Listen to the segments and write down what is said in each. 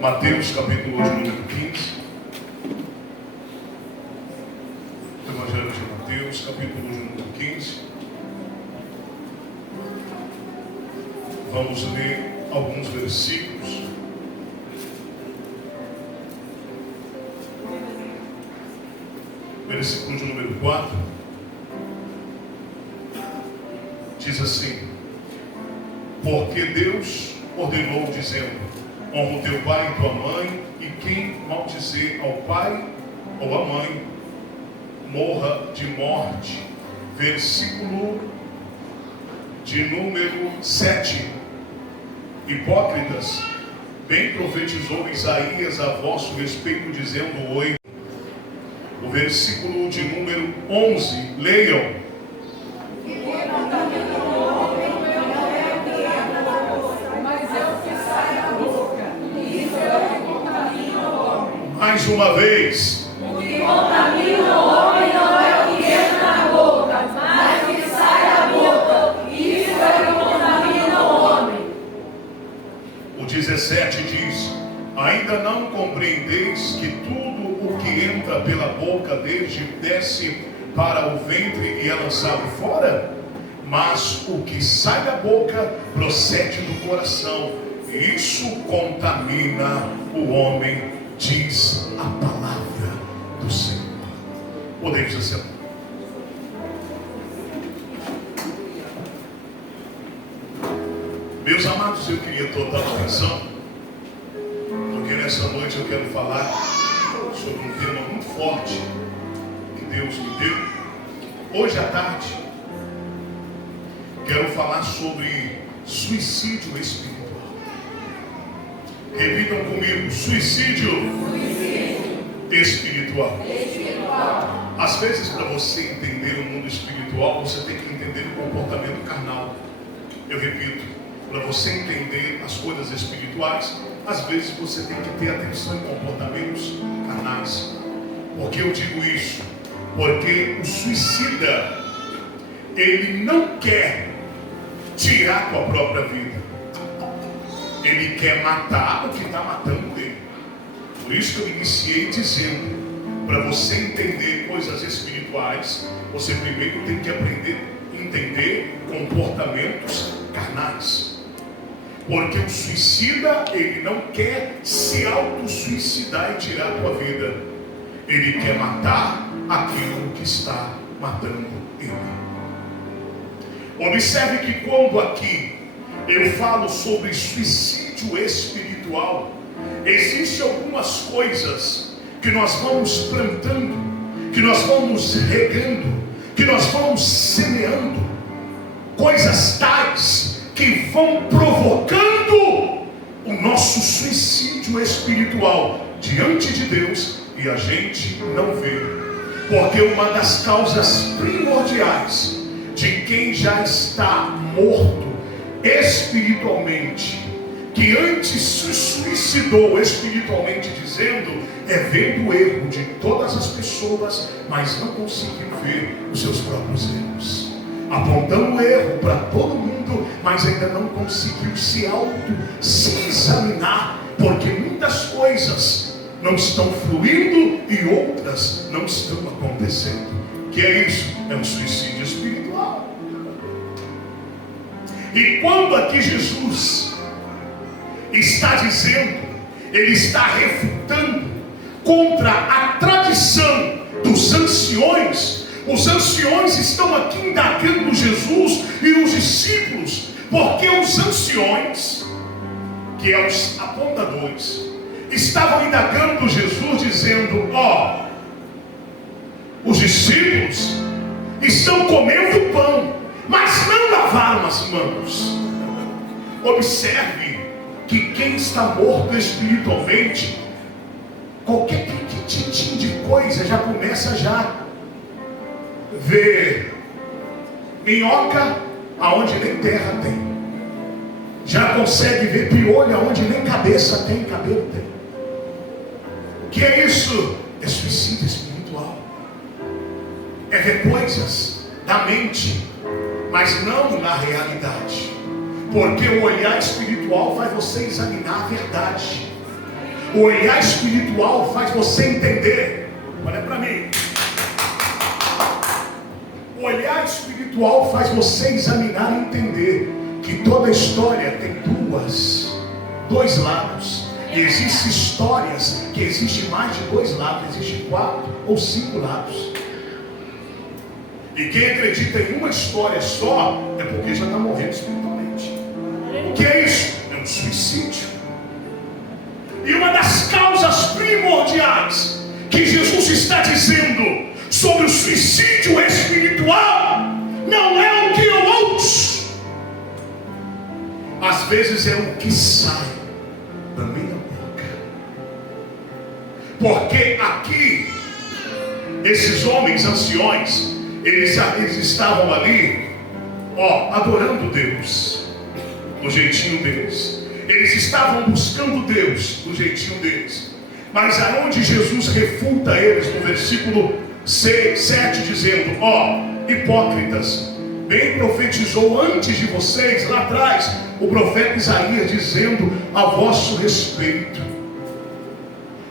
Mateus capítulo hoje, número 15. Evangelho de Mateus capítulo hoje, número 15. Vamos ler alguns versículos. Versículo de número 4. Diz assim: porque Deus ordenou dizendo: honra o teu pai e tua mãe, e quem maldizer ao pai ou à mãe, morra de morte. Versículo de número 7. Hipócritas, bem profetizou Isaías a vosso respeito, dizendo: oi. O versículo de número 11, leiam. Mais uma vez. O que contamina o homem não é o que entra na boca, mas o que sai da boca. Isso é o que contamina o homem. O 17 diz: ainda não compreendeis que tudo o que entra pela boca desce para o ventre e é lançado fora? Mas o que sai da boca procede do coração, e isso contamina o homem, diz a palavra do Senhor. Podemos assim. Meus amados, eu queria total atenção, porque nessa noite eu quero falar sobre um tema muito forte que Deus me deu. Hoje à tarde quero falar sobre suicídio espiritual. Repitam comigo: suicídio espiritual. Às vezes, para você entender o mundo espiritual, você tem que entender o comportamento carnal. Eu repito, para você entender as coisas espirituais, às vezes você tem que ter atenção em comportamentos carnais. Por que eu digo isso? Porque o suicida, ele não quer tirar a tua própria vida. Ele quer matar o que está matando ele. Por isso que eu iniciei dizendo: para você entender coisas espirituais, você primeiro tem que aprender a entender comportamentos carnais. Porque o suicida, ele não quer se auto-suicidar e tirar a tua vida. Ele quer matar aquilo que está matando ele. Observe que quando aqui eu falo sobre suicídio espiritual, existem algumas coisas que nós vamos plantando, que nós vamos regando, que nós vamos semeando, coisas tais que vão provocando o nosso suicídio espiritual diante de Deus, e a gente não vê. Porque uma das causas primordiais de quem já está morto espiritualmente, que antes se suicidou espiritualmente dizendo, é vendo o erro de todas as pessoas, mas não conseguiu ver os seus próprios erros, apontando o erro para todo mundo, mas ainda não conseguiu se examinar, porque muitas coisas não estão fluindo e outras não estão acontecendo. Que é isso? É um suicídio espiritual. E quando aqui Jesus está dizendo, ele está refutando contra a tradição dos anciões. Os anciões estão aqui indagando Jesus e os discípulos, porque os anciões, que é os apontadores, estavam indagando Jesus, dizendo: os discípulos estão comendo pão, mas não lavaram as mãos. Observe que quem está morto espiritualmente, qualquer titim de coisa já começa a ver minhoca aonde nem terra tem, já consegue ver piolho aonde nem cabeça tem, cabelo tem. O que é isso? É suicídio espiritual. É ver coisas da mente, mas não na realidade. Porque o olhar espiritual faz você examinar a verdade. O olhar espiritual faz você entender. Olha para mim. O olhar espiritual faz você examinar e entender que toda história tem dois lados. E existem histórias que existem mais de 2 lados, existem 4 ou 5 lados. E quem acredita em uma história só é porque já está morrendo espiritualmente. O que é isso? É um suicídio. E uma das causas primordiais que Jesus está dizendo sobre o suicídio espiritual não é o que eu ouço. Às vezes é o que sai da minha boca. Porque aqui, esses homens anciões, eles estavam ali, adorando Deus, do jeitinho deles. Eles estavam buscando Deus, do jeitinho deles. Mas aonde Jesus refuta eles, no versículo 7, dizendo: hipócritas, bem profetizou antes de vocês, lá atrás, o profeta Isaías, dizendo a vosso respeito,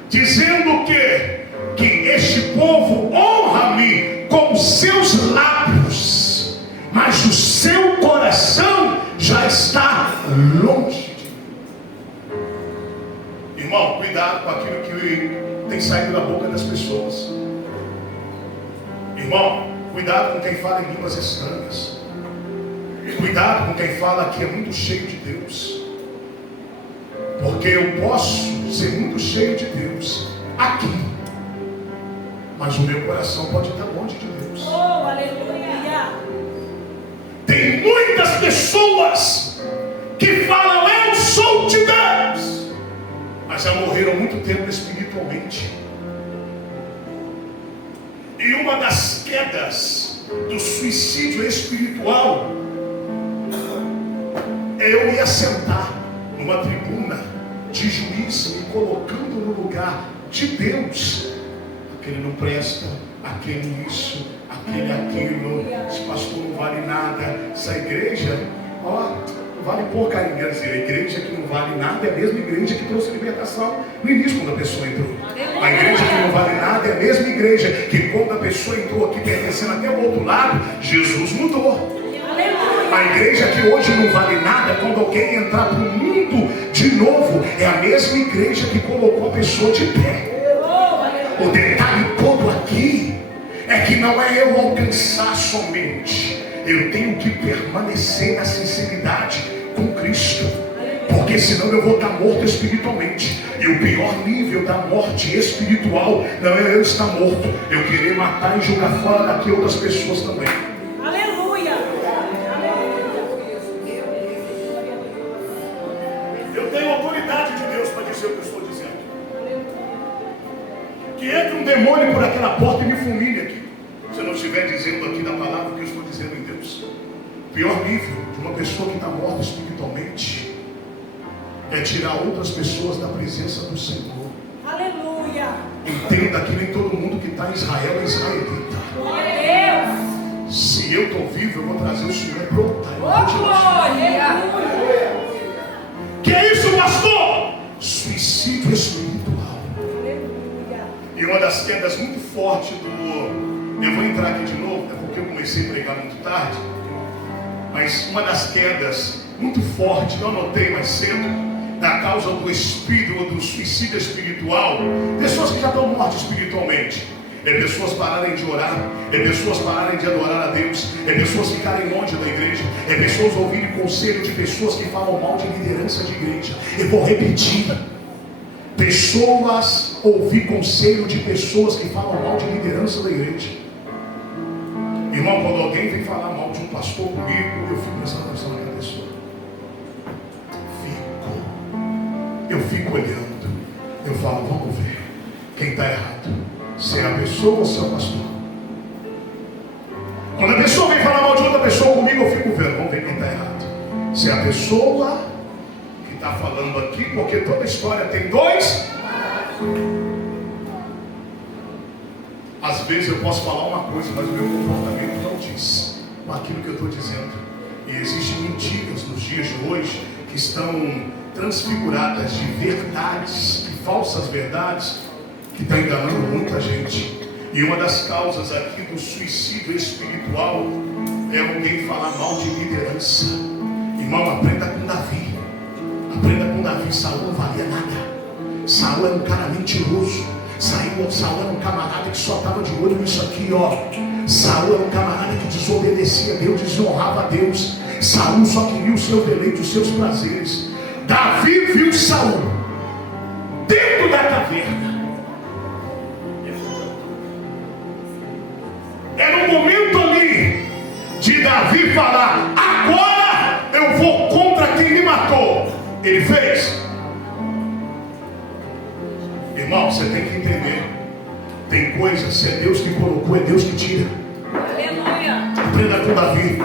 dizendo que este povo honra-me com os seus lábios, mas o seu coração já está longe de mim. Irmão, cuidado com aquilo que tem saído da boca das pessoas. Irmão, cuidado com quem fala em línguas estranhas. Cuidado com quem fala que é muito cheio de Deus. Porque eu posso ser muito cheio de Deus aqui, mas o meu coração pode estar longe de Deus. Oh, aleluia! Tem muitas pessoas que falam: eu sou de Deus, mas já morreram muito tempo espiritualmente. E uma das quedas do suicídio espiritual é eu me assentar numa tribuna de juiz, me colocando no lugar de Deus. Aquele não presta, aquele isso, aquele aquilo, esse pastor não vale nada, essa igreja, não vale porcaria. Quer dizer, a igreja que não vale nada é a mesma igreja que trouxe libertação no início, quando a pessoa entrou. A igreja que não vale nada é a mesma igreja que, quando a pessoa entrou aqui pertencendo até o outro lado, Jesus mudou. A igreja que hoje não vale nada, quando alguém entrar para o mundo de novo, é a mesma igreja que colocou a pessoa de pé. O detalhe todo aqui é que não é eu alcançar somente, eu tenho que permanecer na sinceridade com Cristo, porque senão eu vou estar morto espiritualmente. E o pior nível da morte espiritual não é eu estar morto, eu querer matar e jogar fora daqui outras pessoas também. Aleluia! Eu tenho autoridade de Deus para dizer o que eu estou dizendo. Que entre um demônio por aquela porta e me fulmine aqui, se eu não estiver dizendo aqui da palavra que eu estou dizendo em Deus. O pior nível de uma pessoa que está morta espiritualmente é tirar outras pessoas da presença do Senhor. Aleluia! Entenda que nem todo mundo que está em Israel é israelita. Glória a Deus! Se eu estou vivo, eu vou trazer o Senhor para voltar. Glória! Que é isso, pastor? Suicídio espiritual. Aleluia! E uma das quedas muito fortes eu vou entrar aqui de novo, é porque eu comecei a pregar muito tarde. Mas uma das quedas muito forte, eu anotei mais cedo, da causa do espírito, do suicídio espiritual, pessoas que já estão mortas espiritualmente, é pessoas pararem de orar, é pessoas pararem de adorar a Deus, é pessoas ficarem longe da igreja, é pessoas ouvirem conselho de pessoas que falam mal de liderança de igreja. Eu vou repetir: pessoas ouvir conselho de pessoas que falam mal de liderança da igreja. Irmão, quando alguém vem falar mal de um pastor comigo, eu fico prestando atenção naquela pessoa. Eu fico olhando. Eu falo: vamos ver quem está errado, se é a pessoa ou se é o pastor. Quando a pessoa vem falar mal de outra pessoa comigo, eu fico vendo, vamos ver quem está errado, se é a pessoa que está falando aqui, porque toda história tem dois. Às vezes eu posso falar uma coisa, mas o meu comportamento não diz aquilo que eu estou dizendo. E existem mentiras nos dias de hoje que estão transfiguradas de verdades que falsas verdades que estão enganando muita gente. E uma das causas aqui do suicídio espiritual é alguém falar mal de liderança. Irmão, aprenda com Davi. Aprenda com Davi. Saul não valia nada. Saul era um cara mentiroso. Saul era um camarada que só estava de olho nisso aqui, ó. Saul era um camarada que desobedecia a Deus, desonrava a Deus. Saul só queria o seu deleite, os seus prazeres. Davi viu Saul dentro da caverna. Era um momento ali de Davi falar: agora eu vou contra quem me matou. Ele fez. Irmão, você tem que entender. Tem coisas, se é Deus que colocou, é Deus que tira. Aleluia. Aprenda com Davi.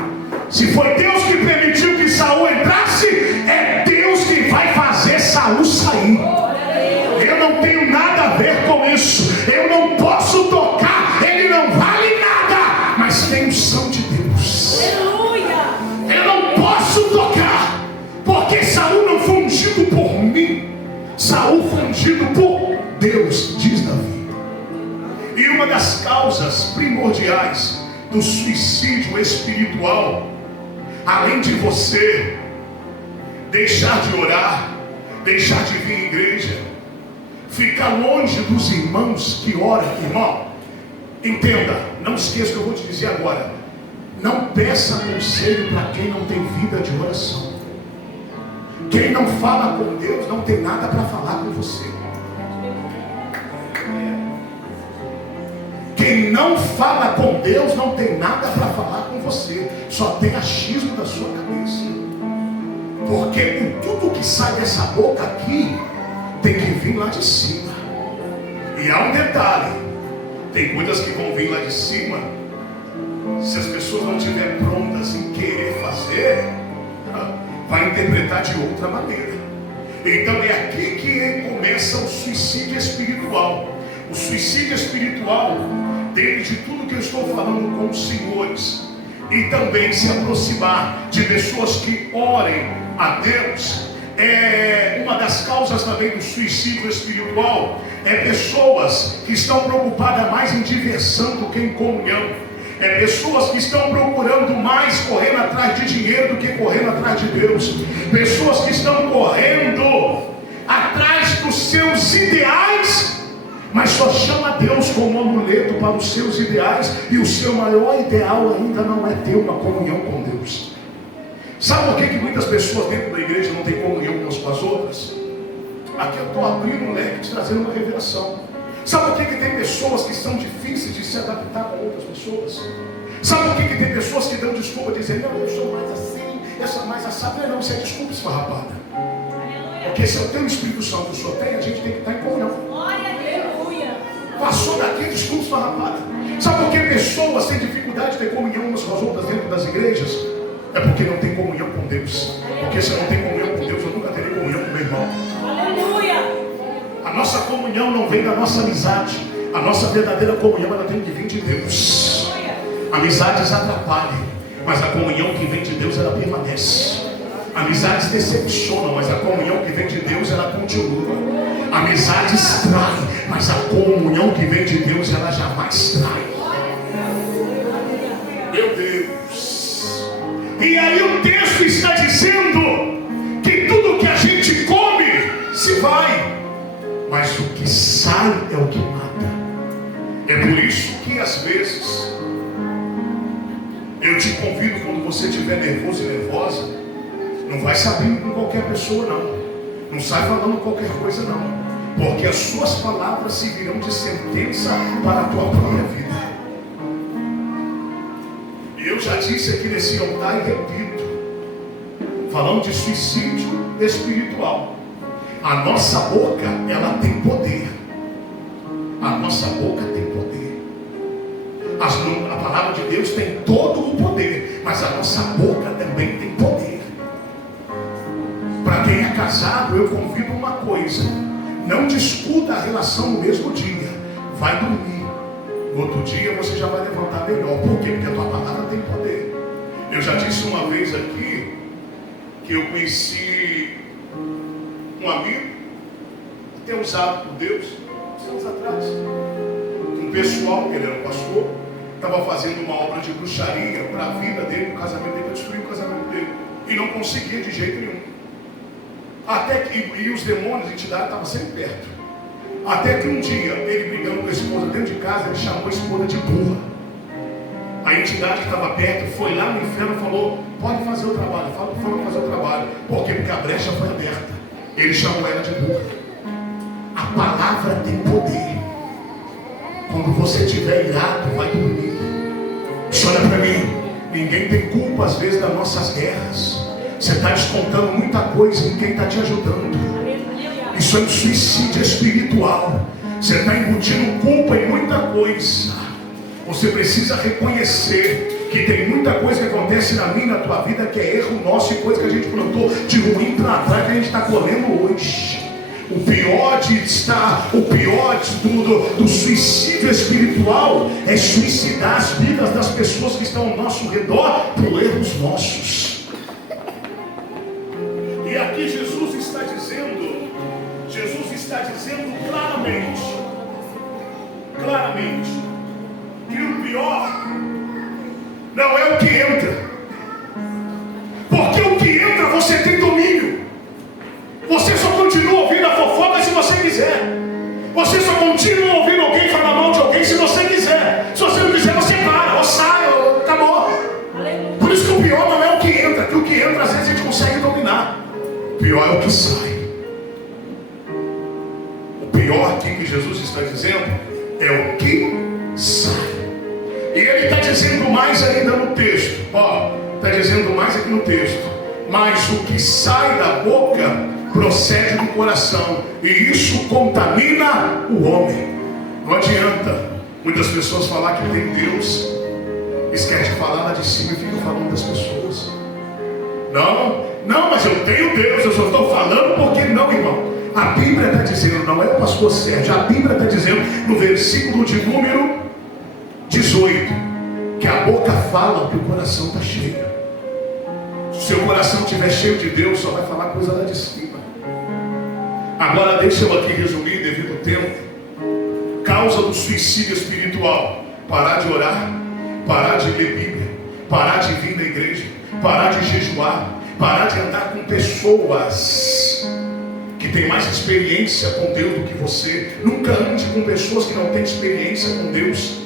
Se foi Deus que permitiu que Saul entrasse, é Deus que vai fazer Saul sair. Eu não tenho nada a ver com isso. Eu não posso tocar. Ele não vale nada, mas tem unção de Deus. Aleluia. Eu não posso tocar, porque Saul não foi ungido por mim. Saul foi ungido por Deus, diz Davi. E uma das causas primordiais do suicídio espiritual, além de você deixar de orar, deixar de vir à igreja, ficar longe dos irmãos que oram. Irmão, entenda, não esqueça o que eu vou te dizer agora. Não peça conselho para quem não tem vida de oração. Quem não fala com Deus não tem nada para falar com você. Quem não fala com Deus não tem nada para falar com você. Só tem achismo da sua cabeça. Porque tudo que sai dessa boca aqui tem que vir lá de cima. E há um detalhe: tem coisas que vão vir lá de cima. Se as pessoas não estiverem prontas em querer fazer, vai interpretar de outra maneira. Então é aqui que começa o suicídio espiritual. O suicídio espiritual, dentro de tudo que eu estou falando com os senhores, e também se aproximar de pessoas que orem a Deus, é uma das causas também do suicídio espiritual. É pessoas que estão preocupadas mais em diversão do que em comunhão. É pessoas que estão procurando mais, correndo atrás de dinheiro do que correndo atrás de Deus. Pessoas que estão correndo atrás dos seus ideais, mas só chama Deus como amuleto para os seus ideais. E o seu maior ideal ainda não é ter uma comunhão com Deus. Sabe por que muitas pessoas dentro da igreja não têm comunhão umas com as outras? Aqui eu estou abrindo um leque, trazendo uma revelação. Sabe por que tem pessoas que são difíceis de se adaptar com outras pessoas? Sabe por que tem pessoas que dão desculpa, dizendo: não, eu sou mais assim, eu sou mais assado? Não, isso é desculpa esfarrapada. Porque se eu tenho o Espírito Santo, o senhor tem, a gente tem que estar em comunhão. Passou daqui, desculpa esfarrapada. Sabe por que pessoas têm dificuldade de ter comunhão umas com as outras dentro das igrejas? É porque não tem comunhão com Deus. Porque se eu não tenho comunhão com Deus, eu nunca terei comunhão com meu irmão. A nossa comunhão não vem da nossa amizade. A nossa verdadeira comunhão, ela tem que vir de Deus. Amizades atrapalham, mas a comunhão que vem de Deus, ela permanece. Amizades decepcionam, mas a comunhão que vem de Deus, ela continua. Amizades traem, mas a comunhão que vem de Deus, ela jamais trai. Meu Deus. E aí o texto está dizendo que tudo que a gente come se vai, mas o que sai é o que mata. É por isso que às vezes eu te convido, quando você estiver nervoso e nervosa, não vai se abrir com qualquer pessoa não. Não sai falando qualquer coisa não. Porque as suas palavras servirão de sentença para a tua própria vida. E eu já disse aqui nesse altar e repito, falando de suicídio espiritual. A nossa boca, ela tem poder. A nossa boca tem poder. A palavra de Deus tem todo o poder, mas a nossa boca também tem poder. Para quem é casado, eu convido uma coisa: não discuta a relação no mesmo dia. Vai dormir. No outro dia você já vai levantar melhor. Por quê? Porque a tua palavra tem poder. Eu já disse uma vez aqui que eu conheci um amigo até usado por Deus, anos atrás. Um pessoal, ele era um pastor, estava fazendo uma obra de bruxaria para a vida dele, o casamento dele, para destruir o casamento dele. E não conseguia de jeito nenhum. Até que, e os demônios, a entidade, estavam sempre perto. Até que um dia, ele brigando com a esposa dentro de casa, ele chamou a esposa de burra. A entidade que estava perto foi lá no inferno e falou: pode fazer o trabalho, fala para fazer o trabalho. Por quê? Porque a brecha foi aberta. Ele chamou ela de burra. A palavra tem poder. Quando você estiver irado, vai dormir. Olha para mim. Ninguém tem culpa às vezes das nossas guerras. Você está descontando muita coisa em quem está te ajudando. Isso é um suicídio espiritual. Você está embutindo culpa em muita coisa. Você precisa reconhecer que tem muita coisa que acontece na minha e na tua vida que é erro nosso e coisa que a gente plantou de ruim para trás que a gente está colhendo hoje. O pior do suicídio espiritual é suicidar as vidas das pessoas que estão ao nosso redor por erros nossos. E aqui Jesus está dizendo claramente, que o pior não é o que entra. Porque o que entra você tem domínio. Você só continua ouvindo a fofoca se você quiser. Você só continua ouvindo alguém falar mal de alguém se você quiser. Se você não quiser, você para, ou sai, ou acabou. Por isso que o pior não é o que entra, que o que entra às vezes a gente consegue dominar. O pior é o que sai. O pior aqui que Jesus está dizendo é o que sai. E ele está dizendo mais ainda no texto. Está dizendo mais aqui no texto. Mas o que sai da boca procede do coração, e isso contamina o homem. Não adianta muitas pessoas falar que tem Deus, esquece de falar lá de cima e fica falando das pessoas. Não, mas eu tenho Deus, eu só estou falando porque não, irmão. A Bíblia está dizendo, não é o pastor Sérgio, a Bíblia está dizendo no versículo de número 18, que a boca fala que o coração está cheio. Se seu coração estiver cheio de Deus, só vai falar coisa lá de cima. Agora deixa eu aqui resumir devido ao tempo. Causa do suicídio espiritual: parar de orar, parar de ler Bíblia, parar de vir na igreja, parar de jejuar, parar de andar com pessoas que têm mais experiência com Deus do que você. Nunca ande com pessoas que não têm experiência com Deus.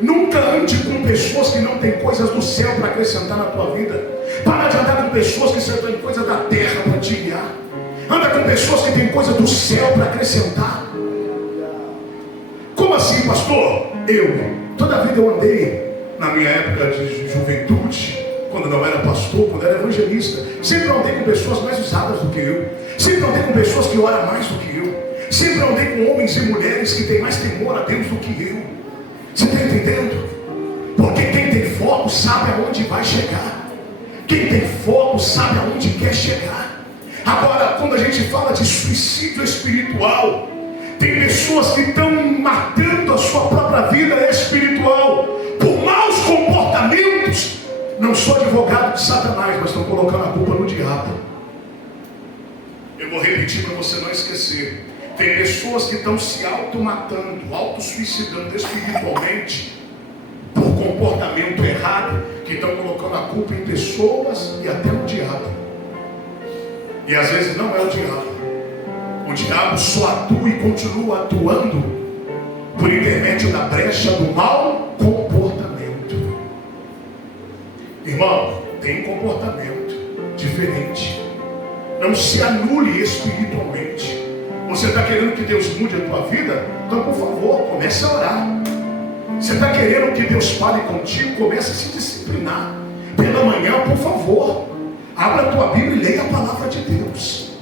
Nunca ande com pessoas que não têm coisas do céu para acrescentar na tua vida. Para de andar com pessoas que só têm coisa da terra para te guiar. Anda com pessoas que têm coisa do céu para acrescentar. Como assim, pastor? Toda a vida eu andei, na minha época de juventude, quando não era pastor, quando era evangelista, sempre andei com pessoas mais usadas do que eu. Sempre andei com pessoas que oram mais do que eu. Sempre andei com homens e mulheres que têm mais temor a Deus do que eu. Você está entendendo? Porque quem tem foco sabe aonde vai chegar. Quem tem foco sabe aonde quer chegar. Agora, quando a gente fala de suicídio espiritual, tem pessoas que estão matando a sua própria vida espiritual por maus comportamentos. Não sou advogado de Satanás, mas estão colocando a culpa no diabo. Eu vou repetir para você não esquecer. Tem pessoas que estão se automatando, autossuicidando espiritualmente por comportamento errado, que estão colocando a culpa em pessoas e até no diabo. E às vezes não é o diabo. O diabo só atua e continua atuando por intermédio da brecha do mau comportamento. Irmão, tem comportamento diferente. Não se anule espiritualmente. Você está querendo que Deus mude a tua vida? Então, por favor, comece a orar. Você está querendo que Deus fale contigo? Comece a se disciplinar. Pela manhã, por favor, abra a tua Bíblia e leia a palavra de Deus.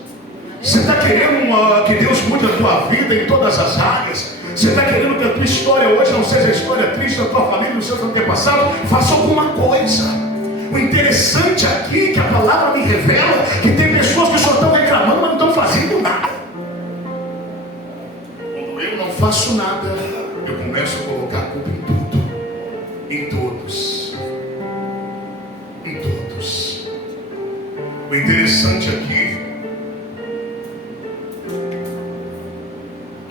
Você está querendo que Deus mude a tua vida em todas as áreas? Você está querendo que a tua história hoje não seja a história triste da tua família, dos seus antepassados? Faça alguma coisa. O interessante aqui é que a palavra me revela que tem pessoas que só estão reclamando, mas não estão fazendo nada. Quando eu não faço nada, eu começo a colocar a culpa em tudo, em todos, em todos. O interessante aqui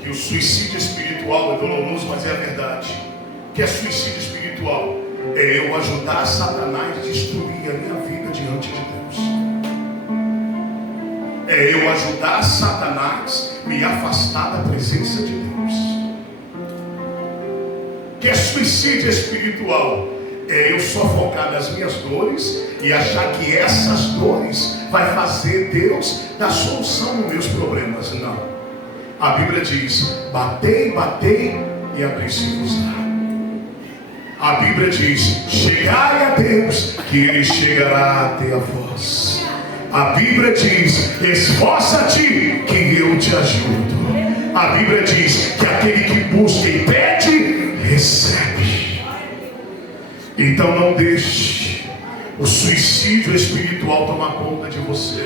que o suicídio espiritual é doloroso, mas é a verdade. O que é suicídio espiritual? É eu ajudar Satanás a destruir a minha vida diante de Deus. É eu ajudar Satanás a me afastar da presença de Deus. O que é suicídio espiritual? É eu só focar nas minhas dores e achar que essas dores vai fazer Deus dar solução nos meus problemas. Não. A Bíblia diz: batei, batei e abri-se-vos-á. A Bíblia diz: chegai a Deus, que Ele chegará até a vós. A Bíblia diz: esforça-te, que eu te ajudo. A Bíblia diz que aquele que busca e pede, recebe. Então não deixe o suicídio espiritual tomar conta de você.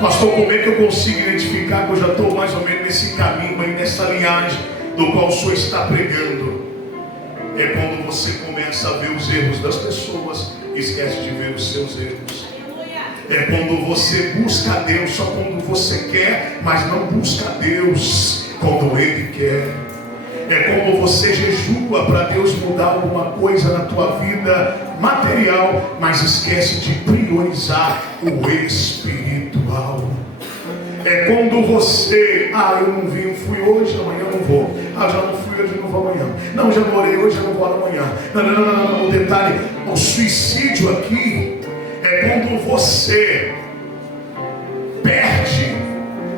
Pastor, como é que eu consigo identificar que eu já estou mais ou menos nesse caminho, nessa linhagem do qual o Senhor está pregando? É quando você começa a ver os erros das pessoas e esquece de ver os seus erros. É quando você busca a Deus só quando você quer, mas não busca a Deus quando Ele quer. É quando você jejua para Deus mudar alguma coisa na tua vida material, mas esquece de priorizar o espiritual. É quando você, eu não vim, fui hoje, amanhã eu não vou. Já não fui hoje, eu não vou amanhã. Não, já não orei hoje, eu não vou amanhã. Não. O detalhe, o suicídio aqui é quando você perde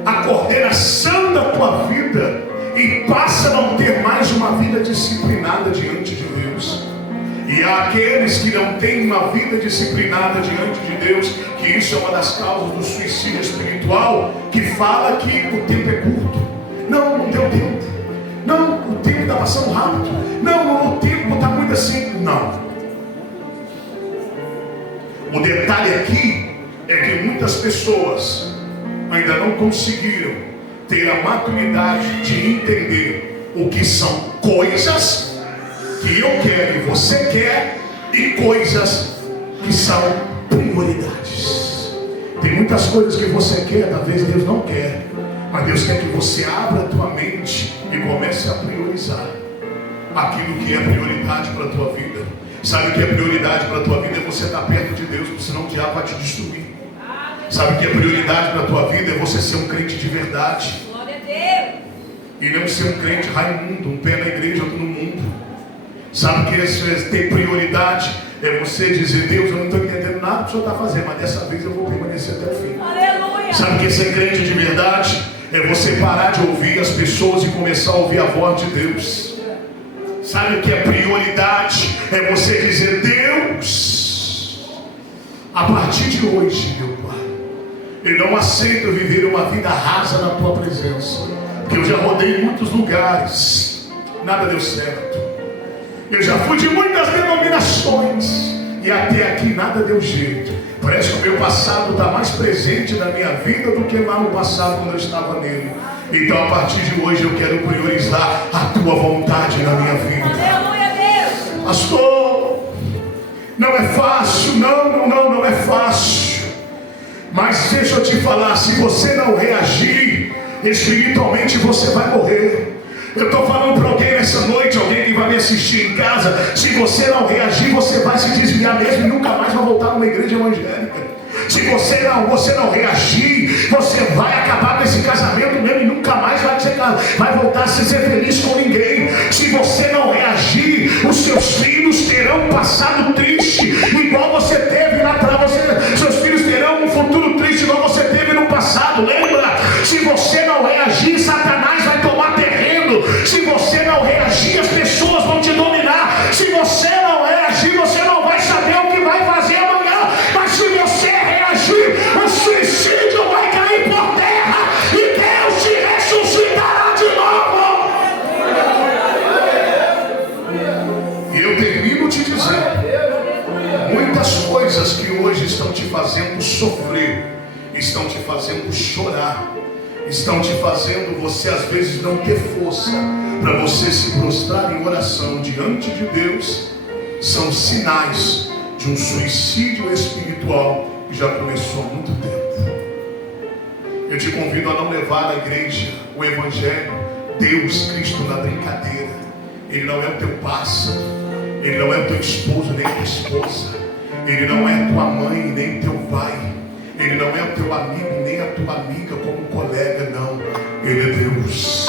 a coordenação da tua vida e passa a não ter mais uma vida disciplinada diante de Deus. E há aqueles que não têm uma vida disciplinada diante de Deus, que isso é uma das causas do suicídio espiritual, que fala que o tempo é curto. Não deu tempo. Não, o tempo está passando rápido. Não, o tempo está muito assim. Não. O detalhe aqui é que muitas pessoas ainda não conseguiram ter a maturidade de entender o que são coisas que eu quero e você quer e coisas que são prioridades. Tem muitas coisas que você quer, talvez Deus não quer, mas Deus quer que você abra a tua mente e comece a priorizar aquilo que é prioridade para a tua vida. Sabe o que é prioridade para a tua vida? É você estar perto de Deus, porque senão o diabo vai te destruir. Sabe o que é prioridade para a tua vida? É você ser um crente de verdade. Glória a Deus. E não ser um crente Raimundo, um pé na igreja, outro no mundo. Sabe o que é ter prioridade? É você dizer: Deus, eu não estou entendendo nada que o Senhor está fazendo, mas dessa vez eu vou permanecer até o fim. Aleluia. Sabe o que é ser crente de verdade? É você parar de ouvir as pessoas e começar a ouvir a voz de Deus. Sabe o que é prioridade? É você dizer: Deus, a partir de hoje, meu Pai, eu não aceito viver uma vida rasa na tua presença, porque eu já rodei em muitos lugares, nada deu certo. Eu já fui de muitas denominações e até aqui nada deu jeito. Parece que o meu passado está mais presente na minha vida do que lá no passado quando eu estava nele. Então, a partir de hoje, eu quero priorizar a tua vontade na minha vida. Aleluia, Deus. Pastor, não é fácil, não é fácil. Mas deixa eu te falar, se você não reagir espiritualmente, você vai morrer. Eu estou falando para alguém nessa noite, alguém que vai me assistir em casa: se você não reagir, você vai se desviar mesmo e nunca mais vai voltar numa igreja evangélica. Se você não reagir, você vai acabar com esse casamento mesmo e nunca mais vai voltar a ser feliz com ninguém. Se você não reagir, os seus filhos terão um passado triste, igual você teve lá atrás. Seus filhos terão um futuro triste, igual você teve no passado. Lembra? Se você não reagir, Satanás vai tomar terreno. Se você não reagir, as pessoas vão te dominar. Se você não reagir, você não vai saber o que vai fazer amanhã. Mas se você reagir, o suicídio vai cair por terra e Deus te ressuscitará de novo. E eu termino te dizendo: muitas coisas que hoje estão te fazendo sofrer, estão te fazendo chorar, estão te fazendo você às vezes não ter força para você se prostrar em oração diante de Deus, são sinais de um suicídio espiritual que já começou há muito tempo. Eu te convido a não levar à igreja o evangelho Deus, Cristo, na brincadeira. Ele não é o teu pássaro, Ele não é o teu esposo nem tua esposa, Ele não é tua mãe nem teu pai, Ele não é o teu amigo nem a tua amiga como colega, não. Ele é Deus.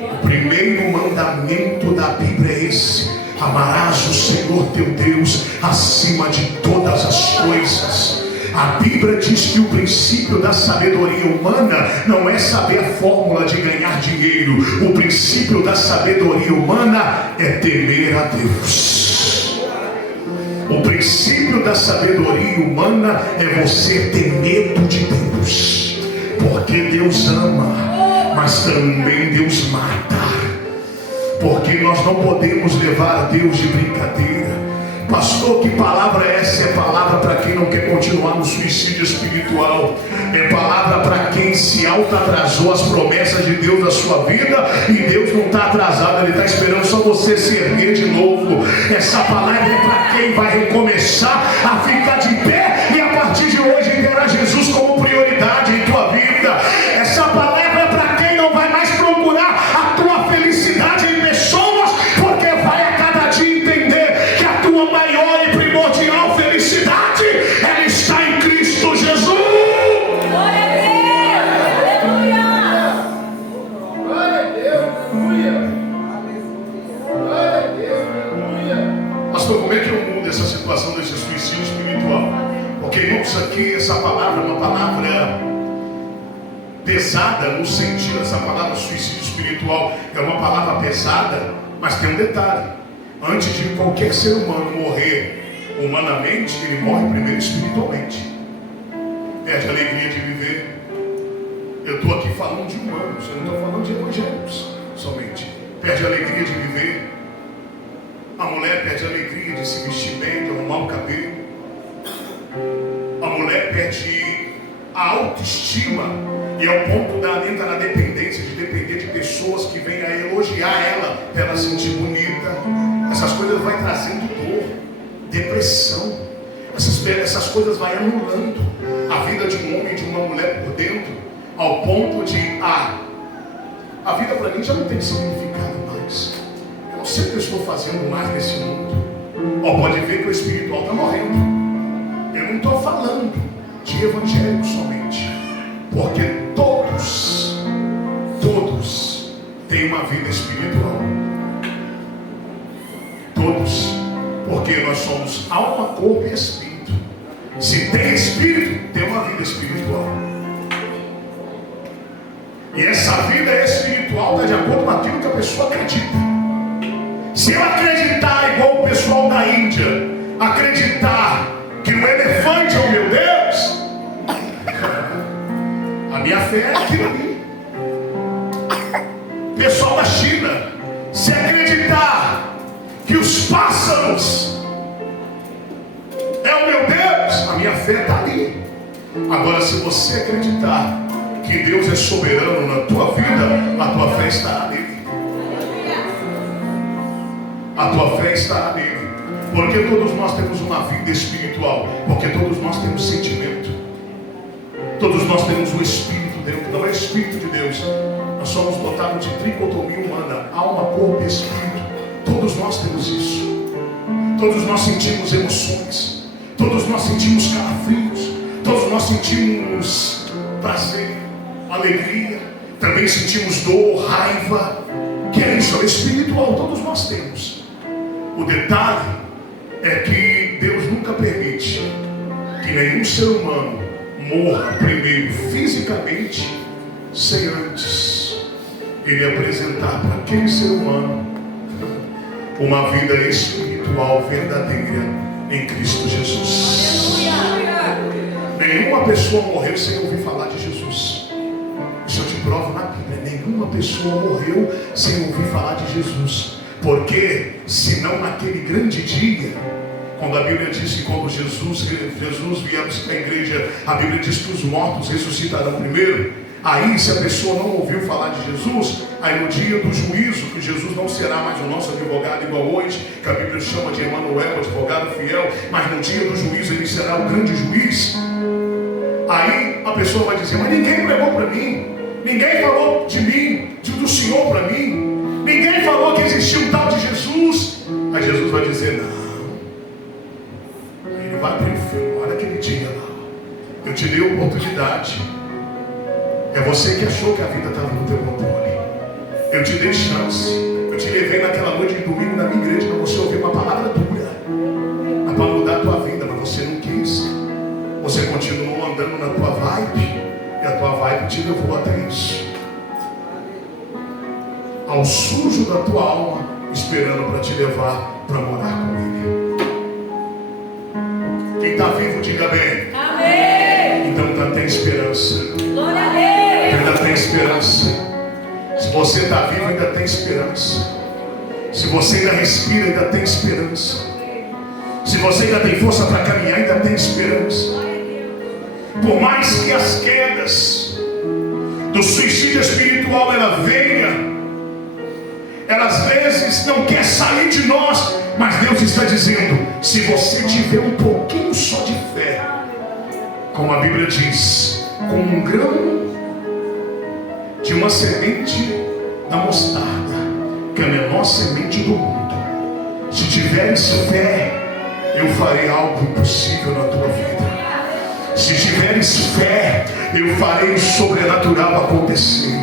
O primeiro mandamento da Bíblia é esse: amarás o Senhor teu Deus acima de todas as coisas. A Bíblia diz que o princípio da sabedoria humana não é saber a fórmula de ganhar dinheiro. O princípio da sabedoria humana é temer a Deus. O princípio da sabedoria humana é você ter medo de Deus, porque Deus ama, mas também Deus mata. Porque nós não podemos levar a Deus de brincadeira. Pastor, que palavra é essa? É palavra para quem não quer continuar no suicídio espiritual. É palavra para quem se auto-atrasou as promessas de Deus na sua vida. E Deus não está atrasado, Ele está esperando só você se erguer de novo. Essa palavra é para quem vai recomeçar a ficar de pé e a partir de hoje terá Jesus como prioridade em tua vida. Essa palavra é para quem não vai mais procurar a tua felicidade em pessoas, porque vai a cada dia entender que a tua maior e primordial felicidade ela está em Cristo Jesus. Glória a Deus! Aleluia! Glória a Deus! Aleluia! Glória a Deus! Aleluia! Pastor, como é que eu mudo essa situação desse suicídio espiritual? Porque, irmãos, aqui essa palavra é uma palavra pesada, no sentido, essa palavra suicídio espiritual é uma palavra pesada, mas tem um detalhe: antes de qualquer ser humano morrer humanamente, ele morre primeiro espiritualmente. Perde a alegria de viver. Eu estou aqui falando de humanos, eu não estou falando de evangélicos somente. Perde a alegria de viver. A mulher perde a alegria de se vestir bem, de arrumar o cabelo. A mulher perde a autoestima e ao ponto da entra na dependência, de depender de pessoas que venham a elogiar ela para ela sentir bonita. Essas coisas vai trazendo dor, depressão. Essas coisas vai anulando a vida de um homem e de uma mulher por dentro, ao ponto de a vida para mim já não tem significado mais. Eu não sei o que eu estou fazendo mais nesse mundo. Pode ver que o espiritual está morrendo. Eu não estou falando de evangélicos somente, porque todos têm uma vida espiritual. Todos, porque nós somos alma, corpo e espírito. Se tem espírito, tem uma vida espiritual. E essa vida espiritual está de acordo com aquilo que a pessoa acredita. Se eu acreditar igual o pessoal da Índia, acreditar que o elefante é o meu Deus, a minha fé é aquilo ali. Pessoal da China, se acreditar que os pássaros é o meu Deus, a minha fé está ali. Agora, se você acreditar que Deus é soberano na tua vida, a tua fé estará nele. A tua fé estará nele. Porque todos nós temos uma vida espiritual. Porque todos nós temos sentimento. Todos nós temos um espírito dentro. Não é espírito de Deus. Nós somos dotados de tricotomia humana: alma, corpo e espírito. Todos nós temos isso. Todos nós sentimos emoções. Todos nós sentimos calafrios. Todos nós sentimos prazer, alegria. Também sentimos dor, raiva. Que é isso? É espiritual. Todos nós temos. O detalhe é que Deus nunca permite que nenhum ser humano morra primeiro fisicamente, sem antes Ele apresentar para aquele ser humano uma vida espiritual verdadeira em Cristo Jesus. Nenhuma pessoa morreu sem ouvir falar de Jesus. Isso eu te provo na Bíblia. Nenhuma pessoa morreu sem ouvir falar de Jesus. Porque senão naquele grande dia, quando a Bíblia diz que quando Jesus vier buscar a igreja, a Bíblia diz que os mortos ressuscitarão primeiro. Aí, se a pessoa não ouviu falar de Jesus, aí no dia do juízo, que Jesus não será mais o nosso advogado igual hoje, que a Bíblia chama de Emanuel, advogado fiel, mas no dia do juízo ele será o grande juiz. Aí a pessoa vai dizer: mas ninguém pregou para mim, Ninguém falou de mim, do Senhor para mim. Ninguém falou que existia um tal de Jesus. Aí Jesus vai dizer, não. Ele vai para o inferno. Olha aquele dia lá. Eu te dei a oportunidade. É você que achou que a vida estava no teu controle. Eu te dei chance. Eu te levei naquela noite de domingo na minha igreja para você ouvir uma palavra dura. Para mudar a tua vida, mas você não quis. Você continuou andando na tua vibe. E a tua vibe te levou até isso. Ao sujo da tua alma, esperando para te levar para morar com Ele. Quem está vivo, diga bem. Amém. Então ainda tem esperança. Glória a Deus. Ainda tem esperança. Se você está vivo, ainda tem esperança. Se você ainda respira, ainda tem esperança. Se você ainda tem força para caminhar, ainda tem esperança. Por mais que as quedas do suicídio espiritual ela venha, ela às vezes não quer sair de nós, mas Deus está dizendo, se você tiver um pouquinho só de fé, como a Bíblia diz, com um grão de uma semente da mostarda, que é a menor semente do mundo, se tiveres fé, eu farei algo impossível na tua vida. Se tiveres fé, eu farei o sobrenatural acontecer.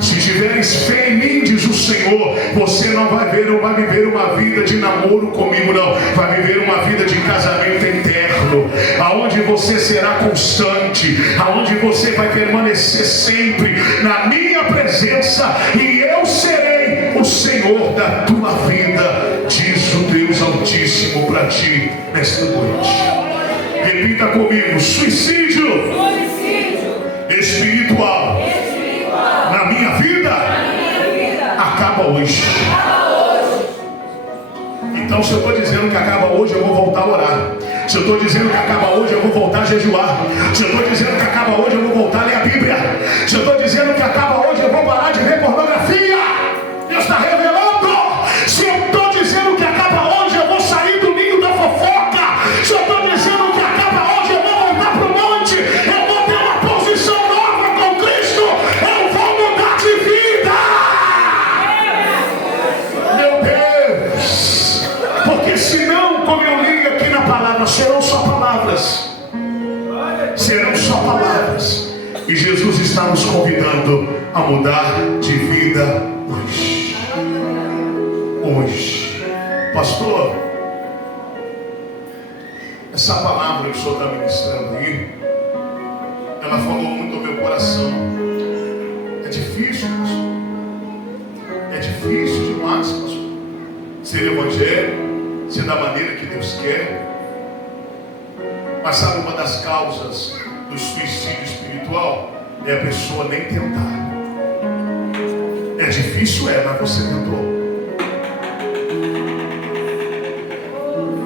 Se tiveres fé em mim, diz o Senhor, você não vai viver uma vida de namoro comigo, não. Vai viver uma vida de casamento eterno, aonde você será constante, aonde você vai permanecer sempre na minha presença, e eu serei o Senhor da tua vida, diz o Deus Altíssimo para ti nesta noite. Repita comigo: suicídio espiritual na minha vida acaba hoje. Então, se eu estou dizendo que acaba hoje, eu vou voltar a orar. Se eu estou dizendo que acaba hoje, eu vou voltar a jejuar. Se eu estou dizendo que acaba hoje, eu vou voltar a ler a Bíblia. Se eu estou dizendo que acaba hoje, eu vou parar de ver pornografia. Deus está revelando. Se eu estou dizendo que acaba hoje, eu vou sair do ninho da fofoca. Se eu estou dizendo que acaba hoje, eu vou voltar para o monte. Eu vou ter uma posição nova com Cristo. Eu vou mudar de vida. Meu Deus. Porque senão, como eu li aqui na palavra, serão só palavras. Serão só palavras. E Jesus está nos convidando a mudar de vida hoje. Hoje. Pastor, essa palavra que o senhor está ministrando aí, ela falou muito ao meu coração. É difícil, pastor. É difícil demais, pastor, ser evangelho, ser da maneira que Deus quer. Mas sabe, uma das causas do suicídio espiritual é a pessoa nem tentar. É difícil, mas você tentou.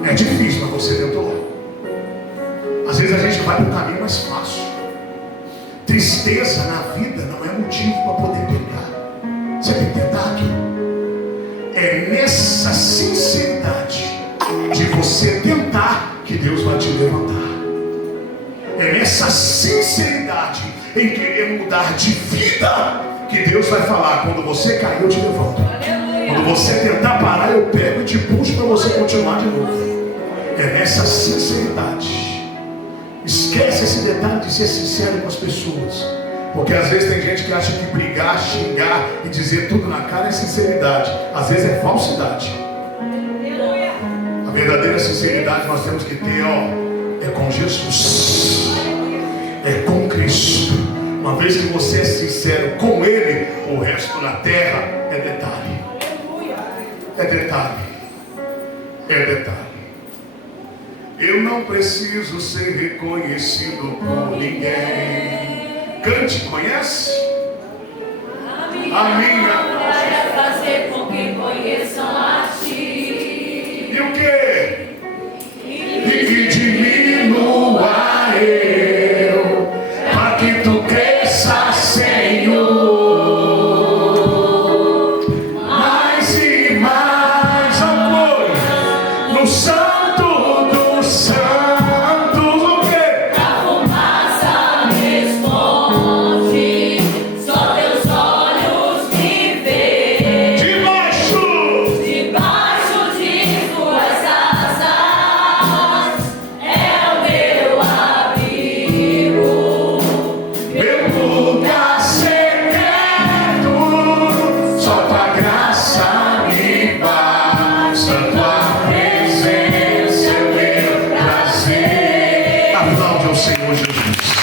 É difícil, mas você tentou. Às vezes a gente vai para o caminho mais fácil. Tristeza na vida não é motivo para poder pegar. Você tem que tentar aqui. É nessa sinceridade de você tentar que Deus vai te levantar. É nessa sinceridade em querer mudar de vida que Deus vai falar: quando você cair, eu te levanto. Quando você tentar parar, eu pego e te puxo para você continuar de novo. É nessa sinceridade. Esquece esse detalhe de ser sincero com as pessoas. Porque às vezes tem gente que acha que brigar, xingar e dizer tudo na cara é sinceridade. Às vezes é falsidade. A verdadeira sinceridade nós temos que ter, é com Jesus. É com Cristo. Uma vez que você é sincero com Ele, o resto na terra é detalhe. É detalhe. É detalhe. Eu não preciso ser reconhecido por ninguém. Cante, conhece? A minha é fazer com que conheçam a ti. E o quê? E que diminua eu, para que tu cresça, Senhor. Mais e mais amor no Santo dos Santos. O quê? A fumaça responde. ao Senhor Jesus.